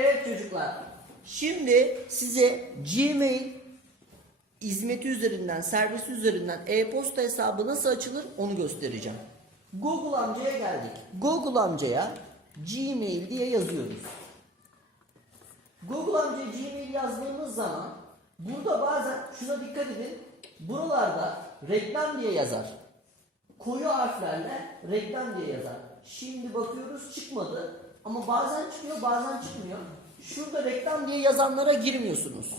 Evet çocuklar. Şimdi size Gmail hizmeti üzerinden, servisi üzerinden e-posta hesabı nasıl açılır onu göstereceğim. Google amcaya geldik. Google amcaya Gmail diye yazıyoruz. Google amcaya Gmail yazdığımız zaman burada bazen şuna dikkat edin. Buralarda reklam diye yazar. Koyu harflerle reklam diye yazar. Şimdi bakıyoruz çıkmadı. Ama bazen çıkıyor bazen çıkmıyor. Şurada reklam diye yazanlara girmiyorsunuz.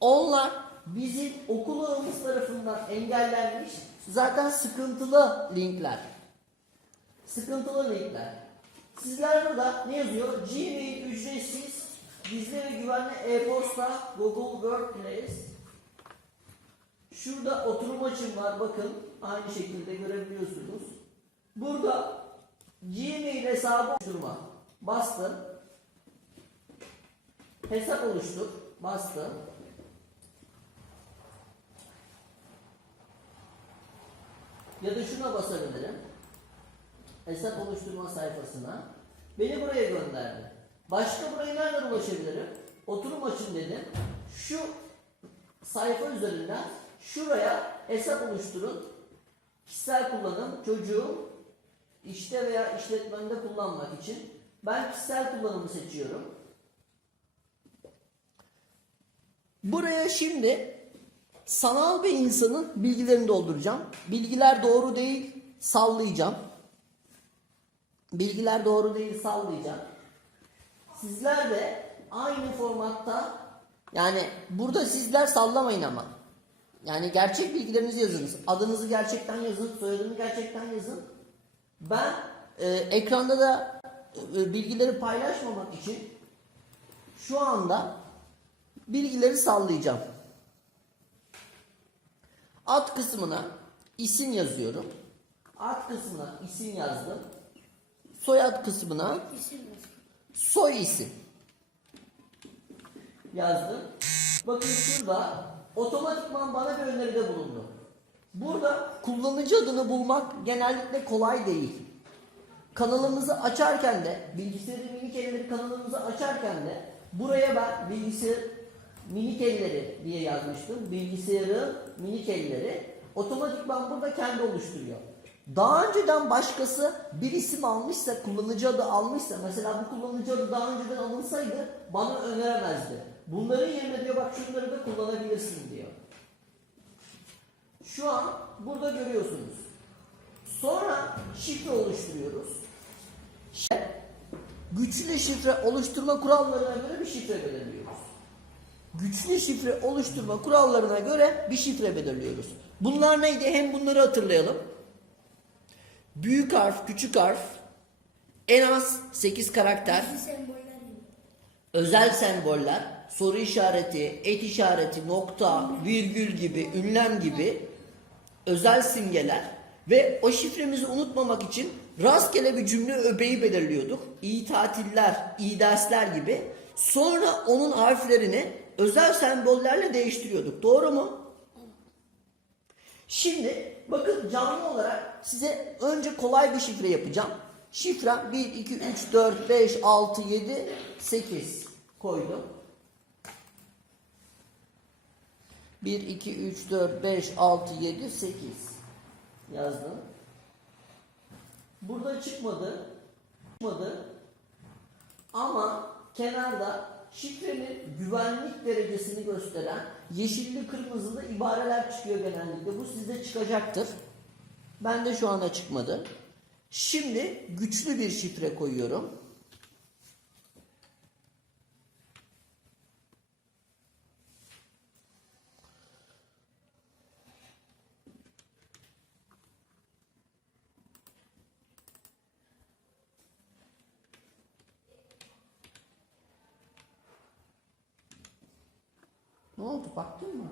Onlar bizim okul tarafından engellenmiş zaten sıkıntılı linkler. Sıkıntılı linkler. Sizler burada ne yazıyor? Gmail ücretsiz, gizli ve güvenli e-posta, Google Workplace. Şurada oturum açım var bakın aynı şekilde görebiliyorsunuz. Burada Gmail hesabı oluşturma. Bastım. Hesap oluştur. Bastım. Ya da şuna basabilirim. Hesap oluşturma sayfasına. Beni buraya gönderdi. Başka buraya nereden ulaşabilirim? Oturum açın dedim. Şu sayfa üzerinden şuraya hesap oluşturun. Kişisel kullanım çocuğum işte veya işletmende kullanmak için ben kişisel kullanımı seçiyorum. Buraya şimdi sanal bir insanın bilgilerini dolduracağım. Bilgiler doğru değil, sallayacağım. Bilgiler doğru değil, sallayacağım. Sizler de aynı formatta yani burada sizler sallamayın ama. Yani gerçek bilgilerinizi yazınız. Adınızı gerçekten yazın, soyadını gerçekten yazın. Ben e, ekranda da bilgileri paylaşmamak için şu anda bilgileri sallayacağım. Ad kısmına isim yazıyorum. Ad kısmına isim yazdım. Soyad kısmına soy isim yazdım. Bakın şurada otomatikman bana bir öneride bulundu. Burada kullanıcı adını bulmak genellikle kolay değil. Kanalımızı açarken de bilgisayarı minik elleri kanalımızı açarken de buraya ben bilgisayar minik elleri diye yazmıştım. Bilgisayarı minik elleri otomatikman burada kendi oluşturuyor. Daha önceden başkası bir isim almışsa, kullanıcı adı almışsa, mesela bu kullanıcı adı daha önceden alınsaydı bana öneremezdi. Bunların yerine diyor bak şunları da kullanabilirsin diyor. Şu an burada görüyorsunuz. Sonra şifre oluşturuyoruz. Güçlü şifre oluşturma kurallarına göre bir şifre belirliyoruz. Güçlü şifre oluşturma kurallarına göre bir şifre belirliyoruz. Bunlar neydi? Hem bunları hatırlayalım. Büyük harf, küçük harf, en az 8 karakter, özel semboller, soru işareti, et işareti, nokta, virgül gibi, ünlem gibi özel simgeler ve o şifremizi unutmamak için rastgele bir cümle öbeği belirliyorduk. İyi tatiller, iyi dersler gibi. Sonra onun harflerini özel sembollerle değiştiriyorduk. Doğru mu? Şimdi bakın canlı olarak size önce kolay bir şifre yapacağım. Şifrem 1, 2, 3, 4, 5, 6, 7, 8 koydum. 1, 2, 3, 4, 5, 6, 7, 8 yazdım. Burada çıkmadı. Çıkmadı. Ama kenarda şifrenin güvenlik derecesini gösteren yeşilli kırmızılı ibareler çıkıyor genellikle. Bu sizde çıkacaktır. Bende şu anda çıkmadı. Şimdi güçlü bir şifre koyuyorum. Ne oldu baktın mı?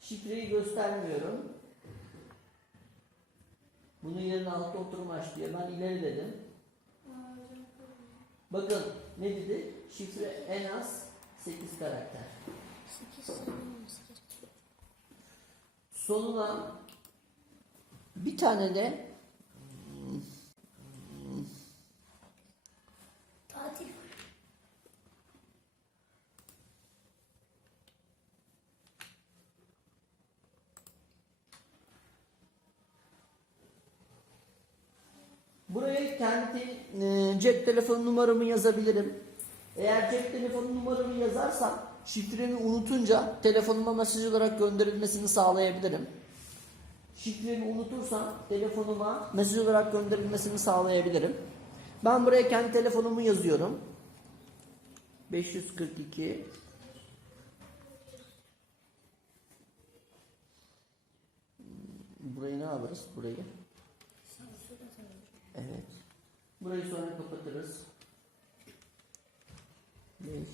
Şifreyi göstermiyorum. Bunun yerine altta oturmaç diyor. Ben ileri dedim. Bakın ne dedi? Şifre en az 8 karakter. Sonuna bir tane de kendi te- e, cep telefon numaramı yazabilirim. Eğer cep telefon numaramı yazarsam şifremi unutunca telefonuma mesaj olarak gönderilmesini sağlayabilirim. Şifremi unutursam telefonuma mesaj olarak gönderilmesini sağlayabilirim. Ben buraya kendi telefonumu yazıyorum. 542 Burayı ne yaparız? Burayı. Evet. Burayı sonra kapatırız. 5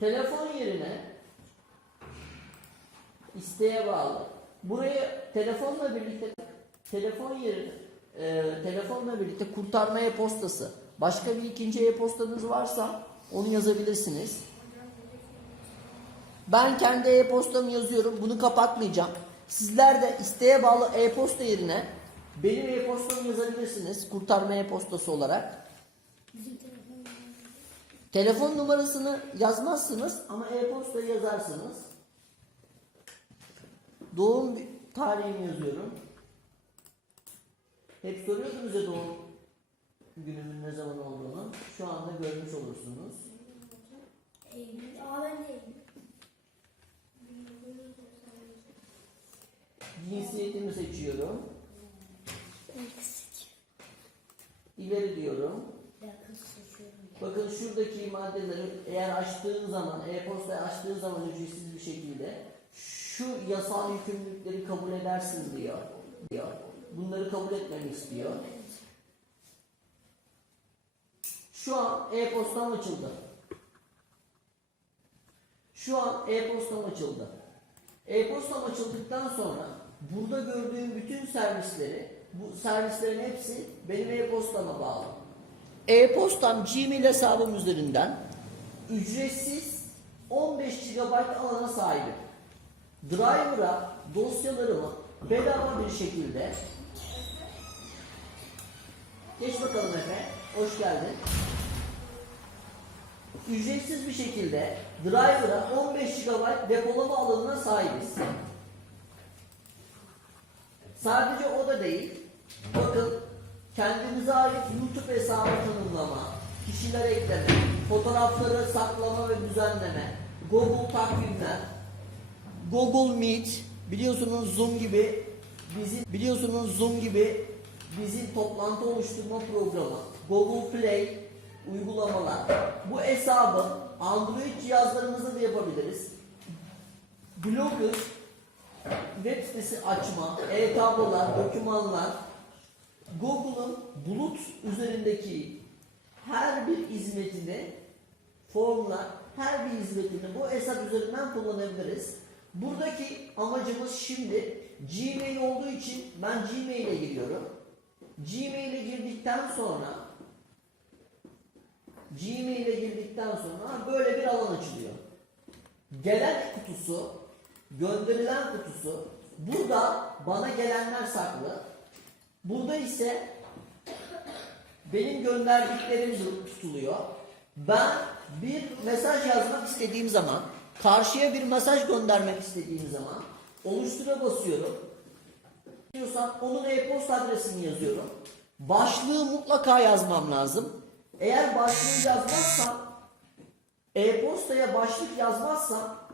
Telefon yerine isteğe bağlı. Buraya telefonla birlikte telefon yerine e, telefonla birlikte kurtarma e-postası. Başka bir ikinci e-postanız varsa onu yazabilirsiniz. Ben kendi e-postamı yazıyorum. Bunu kapatmayacağım. Sizler de isteğe bağlı e-posta yerine benim e-postamı yazabilirsiniz. Kurtarma e-postası olarak. Telefon numarasını yazmazsınız ama e-postayı yazarsınız. Doğum tarihimi yazıyorum. Hep soruyordunuz ya doğum günümün ne zaman olduğunu. Şu anda görmüş olursunuz. Eylül. Aa ben de Eylül. Cinsiyetimi seçiyorum. İleri diyorum. Bakın şuradaki maddeleri eğer açtığın zaman, e-postayı açtığın zaman ücretsiz bir şekilde şu yasal yükümlülükleri kabul edersin diyor. diyor. Bunları kabul etmeni istiyor. Şu an e-postam açıldı. Şu an e-postam açıldı. E-postam açıldıktan sonra burada gördüğüm bütün servisleri, bu servislerin hepsi benim e-postama bağlı. E-postam Gmail hesabım üzerinden ücretsiz 15 GB alana sahibim. Driver'a dosyalarımı bedava bir şekilde Geç bakalım Efe. Hoş geldin. Ücretsiz bir şekilde Driver'a 15 GB depolama alanına sahibiz. Sadece o da değil. Bakın kendimize ait YouTube hesabı tanımlama, kişiler ekleme, fotoğrafları saklama ve düzenleme, Google takvimler, Google Meet, biliyorsunuz Zoom gibi bizim biliyorsunuz Zoom gibi bizim toplantı oluşturma programı, Google Play uygulamalar. Bu hesabı Android cihazlarımızda da yapabiliriz. Blogger, web sitesi açma, e-tablolar, dokümanlar, Google'ın bulut üzerindeki her bir hizmetini, formlar, her bir hizmetini bu hesap üzerinden kullanabiliriz. Buradaki amacımız şimdi Gmail olduğu için ben Gmail'e giriyorum. Gmail'e girdikten sonra Gmail'e girdikten sonra böyle bir alan açılıyor. Gelen kutusu, gönderilen kutusu, burada bana gelenler saklı. Burada ise benim gönderdiklerim tutuluyor. Ben bir mesaj yazmak istediğim zaman, karşıya bir mesaj göndermek istediğim zaman oluştura basıyorum. Diyorsam onun e-posta adresini yazıyorum. Başlığı mutlaka yazmam lazım. Eğer başlığı yazmazsam, e-postaya başlık yazmazsam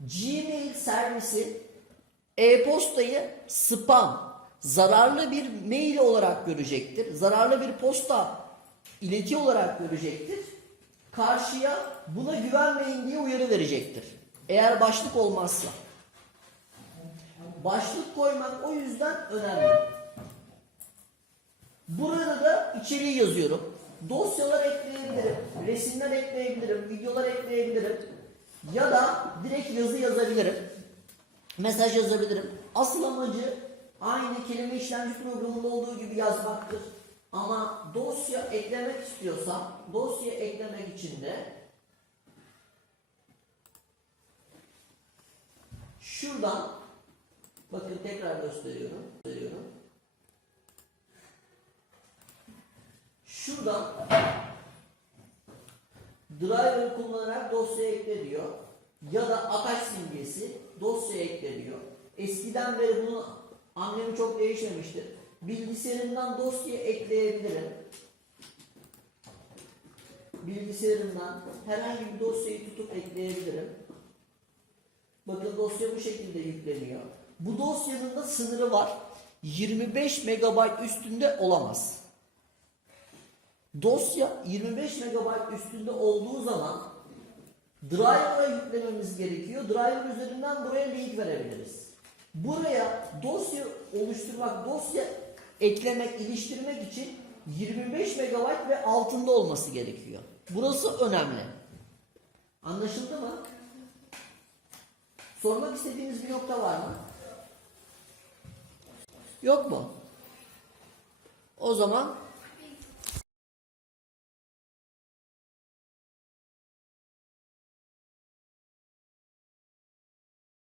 Gmail servisi e-postayı spam, zararlı bir mail olarak görecektir. Zararlı bir posta ileti olarak görecektir. Karşıya buna güvenmeyin diye uyarı verecektir. Eğer başlık olmazsa. Başlık koymak o yüzden önemli. Burada da içeriği yazıyorum. Dosyalar ekleyebilirim, resimler ekleyebilirim, videolar ekleyebilirim. Ya da direkt yazı yazabilirim. Mesaj yazabilirim. Asıl amacı aynı kelime işlemci programında olduğu gibi yazmaktır. Ama dosya eklemek istiyorsam, dosya eklemek için de şuradan bakın tekrar gösteriyorum. gösteriyorum. Şuradan driver kullanarak dosya ekle diyor. Ya da ataç simgesi dosya ekle diyor. Eskiden beri bunu annem çok değişmemiştir. bilgisayarımdan dosya ekleyebilirim. Bilgisayarımdan herhangi bir dosyayı tutup ekleyebilirim. Bakın dosya bu şekilde yükleniyor. Bu dosyanın da sınırı var. 25 MB üstünde olamaz. Dosya 25 MB üstünde olduğu zaman driver'a yüklememiz gerekiyor. Driver üzerinden buraya link verebiliriz. Buraya dosya oluşturmak, dosya eklemek, iliştirmek için 25 MB ve altında olması gerekiyor. Burası önemli. Anlaşıldı mı? Sormak istediğiniz bir nokta var mı? Yok mu? O zaman